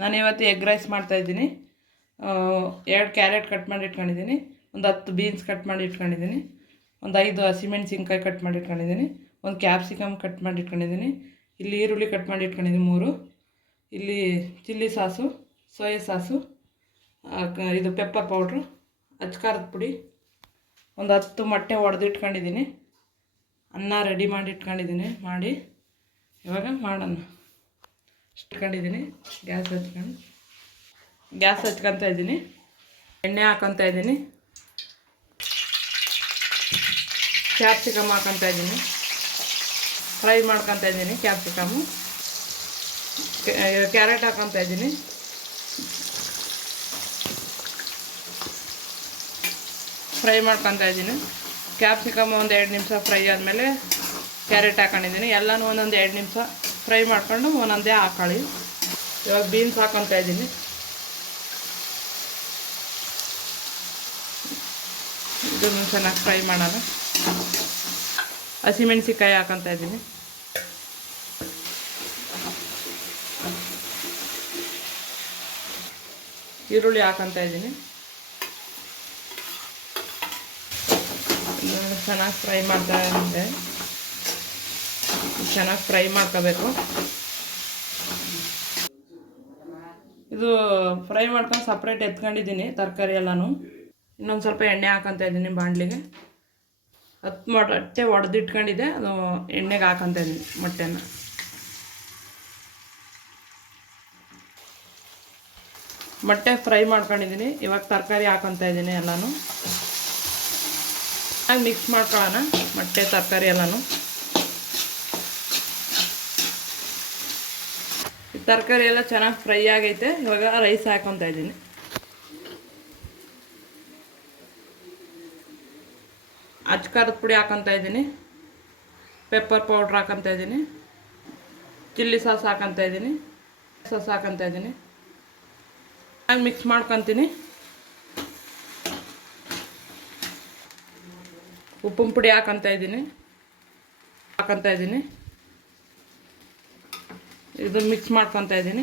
ನಾನಿವತ್ತು egg rice ಮಾಡ್ತಾಯಿದ್ದೀನಿ. 2 carrot cut ಮಾಡಿ ಇಟ್ಕೊಂಡಿದ್ದೀನಿ, ಒಂದು 10 ಬೀನ್ಸ್ ಕಟ್ ಮಾಡಿ ಇಟ್ಕೊಂಡಿದ್ದೀನಿ, ಒಂದು 5 ಹಸಿಮೆಣ್ಸಿನ್ಕಾಯಿ ಕಟ್ ಮಾಡಿ ಇಟ್ಕೊಂಡಿದ್ದೀನಿ, ಒಂದು ಕ್ಯಾಪ್ಸಿಕಮ್ ಕಟ್ ಮಾಡಿ ಇಟ್ಕೊಂಡಿದ್ದೀನಿ, ಇಲ್ಲಿ ಈರುಳ್ಳಿ ಕಟ್ ಮಾಡಿ ಇಟ್ಕೊಂಡಿದ್ದೀನಿ 3, ಇಲ್ಲಿ ಚಿಲ್ಲಿ ಸಾಸು, ಸೋಯಾ ಸಾಸು, ಇದು ಪೆಪ್ಪರ್ ಪೌಡ್ರು, ಅಚ್ಕಾರದ ಪುಡಿ, ಒಂದು 10 ಮೊಟ್ಟೆ ಒಡೆದಿಟ್ಕೊಂಡಿದ್ದೀನಿ, ಅನ್ನ ರೆಡಿ ಮಾಡಿ ಇಟ್ಕೊಂಡಿದ್ದೀನಿ. ಇವಾಗ ಮಾಡೋಣ. ಇಟ್ಕೊಂಡಿದ್ದೀನಿ, ಗ್ಯಾಸ್ ಹಚ್ಕೊತಾ ಇದ್ದೀನಿ, ಎಣ್ಣೆ ಹಾಕೊತಾ ಇದ್ದೀನಿ, ಕ್ಯಾಪ್ಸಿಕಮ್ ಹಾಕೊತಾ ಇದ್ದೀನಿ, ಫ್ರೈ ಮಾಡ್ಕೊತಾ ಇದ್ದೀನಿ. ಕ್ಯಾಪ್ಸಿಕಮ್ಮು, ಕ್ಯಾರೆಟ್ ಹಾಕೊತಾ ಇದ್ದೀನಿ, ಫ್ರೈ ಮಾಡ್ಕೊತಾ ಇದ್ದೀನಿ. ಕ್ಯಾಪ್ಸಿಕಮ್ ಒಂದು 2 ನಿಮಿಷ ಫ್ರೈ ಆದಮೇಲೆ ಕ್ಯಾರೆಟ್ ಹಾಕೊಂಡಿದ್ದೀನಿ. ಎಲ್ಲನೂ ಒಂದೊಂದು 2 ನಿಮಿಷ ಫ್ರೈ ಮಾಡ್ಕೊಂಡು ಒಂದೊಂದೇ ಹಾಕೊಳ್ಳಿ. ಇವಾಗ ಬೀನ್ಸ್ ಹಾಕೊತಾ ಇದ್ದೀನಿ, ಇದನ್ನು ಚೆನ್ನಾಗಿ ಫ್ರೈ ಮಾಡೋಣ. ಹಸಿಮೆಣ್ಸಿಕಾಯಿ ಹಾಕೊತಾ ಇದ್ದೀನಿ, ಈರುಳ್ಳಿ ಹಾಕೊತಾ ಇದ್ದೀನಿ, ಚೆನ್ನಾಗಿ ಫ್ರೈ ಮಾಡ್ತಾ ಇದ್ದೆ. ಚೆನ್ನಾಗಿ ಫ್ರೈ ಮಾಡ್ಕೋಬೇಕು. ಇದು ಫ್ರೈ ಮಾಡ್ಕೊಂಡು ಸಪ್ರೇಟ್ ಎತ್ಕೊಂಡಿದ್ದೀನಿ ತರಕಾರಿ ಎಲ್ಲನೂ. ಇನ್ನೊಂದು ಸ್ವಲ್ಪ ಎಣ್ಣೆ ಹಾಕೊತಾ ಇದ್ದೀನಿ ಬಾಣಲಿಗೆ. 10 ಮೊಟ್ಟೆ ಒಡೆದಿಟ್ಕೊಂಡಿದ್ದೆ, ಅದು ಎಣ್ಣೆಗೆ ಹಾಕೊತಾ ಇದ್ದೀನಿ ಮೊಟ್ಟೆನ. ಮೊಟ್ಟೆ ಫ್ರೈ ಮಾಡ್ಕೊಂಡಿದ್ದೀನಿ. ಇವಾಗ ತರಕಾರಿ ಹಾಕೊತಾ ಇದ್ದೀನಿ ಎಲ್ಲನೂ. ಮಿಕ್ಸ್ ಮಾಡ್ಕೊಳ್ಳೋಣ ಮೊಟ್ಟೆ ತರಕಾರಿ ಎಲ್ಲನೂ. ತರಕಾರಿ ಎಲ್ಲ ಚೆನ್ನಾಗಿ ಫ್ರೈ ಆಗೈತೆ. ಇವಾಗ ರೈಸ್ ಹಾಕೊತಾ ಇದ್ದೀನಿ. ಅಚ್ಕಾರದ ಪುಡಿ ಹಾಕೊತಾ ಇದ್ದೀನಿ, ಪೆಪ್ಪರ್ ಪೌಡ್ರ್ ಹಾಕೊತಾ ಇದ್ದೀನಿ, ಚಿಲ್ಲಿ ಸಾಸ್ ಹಾಕೊತಾ ಇದ್ದೀನಿ, ಹಾಕೊತಾ ಇದ್ದೀನಿ. ಮಿಕ್ಸ್ ಮಾಡ್ಕೊತೀನಿ. ಉಪ್ಪಿನ ಪುಡಿ ಹಾಕೊತಾ ಇದ್ದೀನಿ, ಇದು ಮಿಕ್ಸ್ ಮಾಡ್ಕೊತಾ ಇದ್ದೀನಿ.